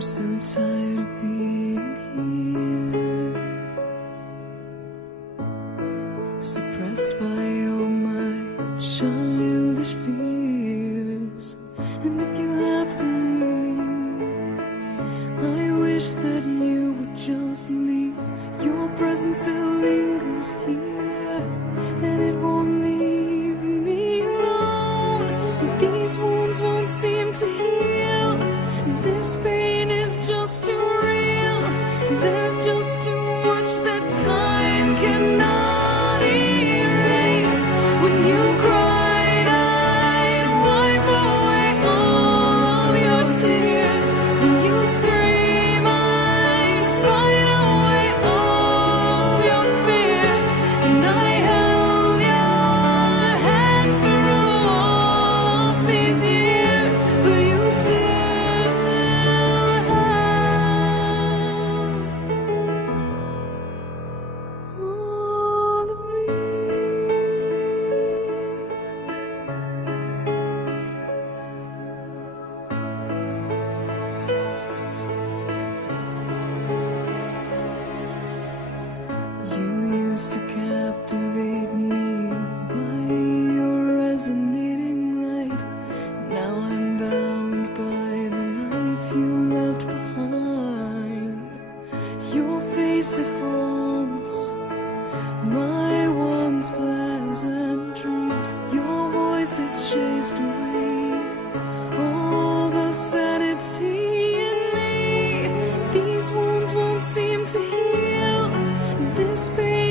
I'm so tired of being here, suppressed by all my childish fears. And if you have to leave, I wish that you would just leave. Your presence still lingers here, and it won't leave me alone. These wounds won't seem to heal. This pain is just too real. There's just too much that time cannot erase. When you cried, I'd wipe away all of your tears. When you'd scream, I'd fight away all of your fears. And I held your hand for all of these years, but you still to captivate me by your resonating light. Now I'm bound by the life you left behind. Your face, it haunts my once pleasant dreams. Your voice, it chased away all the sanity in me. These wounds won't seem to heal. This pain